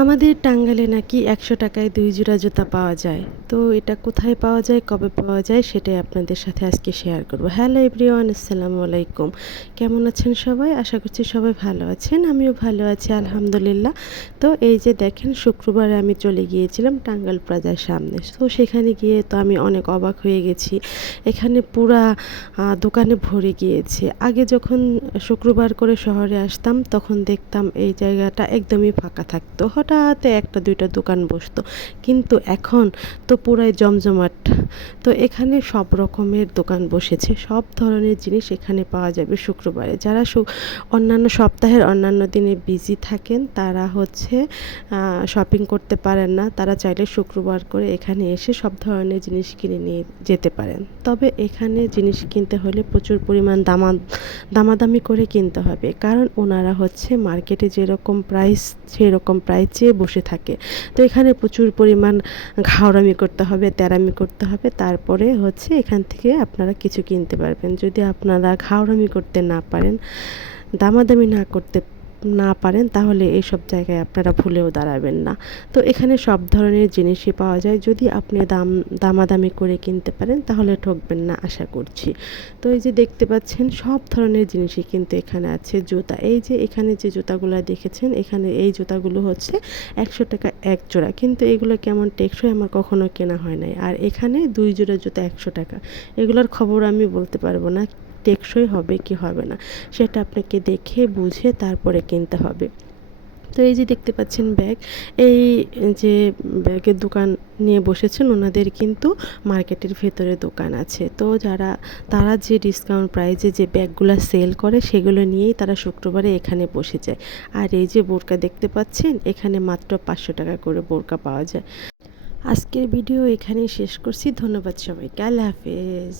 আমাদের টাঙ্গাইলে নাকি ১০০ টাকায় ২ জোড়া জুতা পাওয়া যায়। তো এটা কোথায় পাওয়া যায়, কবে পাওয়া যায় সেটাই আপনাদের সাথে আজকে শেয়ার করব। হ্যালো এভরিওয়ান, আসসালামু আলাইকুম। কেমন আছেন সবাই? আশা করছি সবাই ভালো আছেন। আমিও ভালো আছি আলহামদুলিল্লাহ। তো এই যে দেখেন, শুক্রবারে আমি চলে গিয়েছিলাম টাঙ্গাইল প্লাজার সামনে। তো সেখানে গিয়ে তো আমি অনেক অবাক হয়ে গেছি। এখানে পুরা দোকানে ভরে গিয়েছে। আগে যখন শুক্রবার করে শহরে আসতাম তখন দেখতাম এই জায়গাটা একদমই ফাঁকা থাকতো। হঠাৎ একটা দুইটা দোকান বসতো, কিন্তু এখন তো পুরাই জমজমাট। তো এখানে সব রকমের দোকান বসেছে, সব ধরনের জিনিস এখানে পাওয়া যাবে শুক্রবারে। যারা অন্যান্য সপ্তাহের অন্যান্য দিনে বিজি থাকেন তারা হচ্ছে শপিং করতে পারেন না, তারা চাইলে শুক্রবার করে এখানে এসে সব ধরনের জিনিস কিনে নিয়ে যেতে পারেন। তবে এখানে জিনিস কিনতে হলে প্রচুর পরিমাণ দামাদামি করে কিনতে হবে, কারণ ওনারা হচ্ছে মার্কেটে যেরকম প্রাইস সেরকম প্রাইস চেয়ে বসে থাকে। তো এখানে প্রচুর পরিমাণ ঘাওড়ামি করতে হবে, তেরামি করতে হবে, তারপরে হচ্ছে এখান থেকে আপনারা কিছু কিনতে পারবেন। যদি আপনারা ঘাওড়ামি করতে না পারেন, দামাদামি না পারেন, তাহলে এইসব জায়গায় আপনারা ভুলেও দাঁড়াবেন না। তো এখানে সব ধরনের জিনিসই পাওয়া যায়। যদি আপনি দামাদামি করে কিনতে পারেন তাহলে ঠকবেন না আশা করছি। তো এই যে দেখতে পাচ্ছেন সব ধরনের জিনিসই কিন্তু এখানে আছে। জুতা, এই যে এখানে যে জুতাগুলো দেখেছেন, এখানে এই জুতাগুলো হচ্ছে ১০০ টাকা এক জোড়া। কিন্তু এগুলো কেমন টেকসই আমার কখনো কেনা হয় নাই। আর এখানে ২ জোড়া জুতা ১০০ টাকা। এগুলোর খবর আমি বলতে পারবো না টেকসই হবে কি হবে না, সেটা আপনাকে দেখে বুঝে তারপরে কিনতে হবে। তো এই যে দেখতে পাচ্ছেন ব্যাগ, এই যে ব্যাগের দোকান নিয়ে বসেছেন ওনাদের কিন্তু মার্কেটের ভেতরে দোকান আছে। তো তারা যে ডিসকাউন্ট প্রাইসে যে ব্যাগগুলো সেল করে সেগুলো নিয়েই তারা শুক্রবারে এখানে বসে যায়। আর এই যে বোরকা দেখতে পাচ্ছেন, এখানে মাত্র ৫০০ টাকা করে বোরকা পাওয়া যায়। আজকের ভিডিও এখানেই শেষ করছি। ধন্যবাদ সবাইকে। আল্লাহ হাফেজ।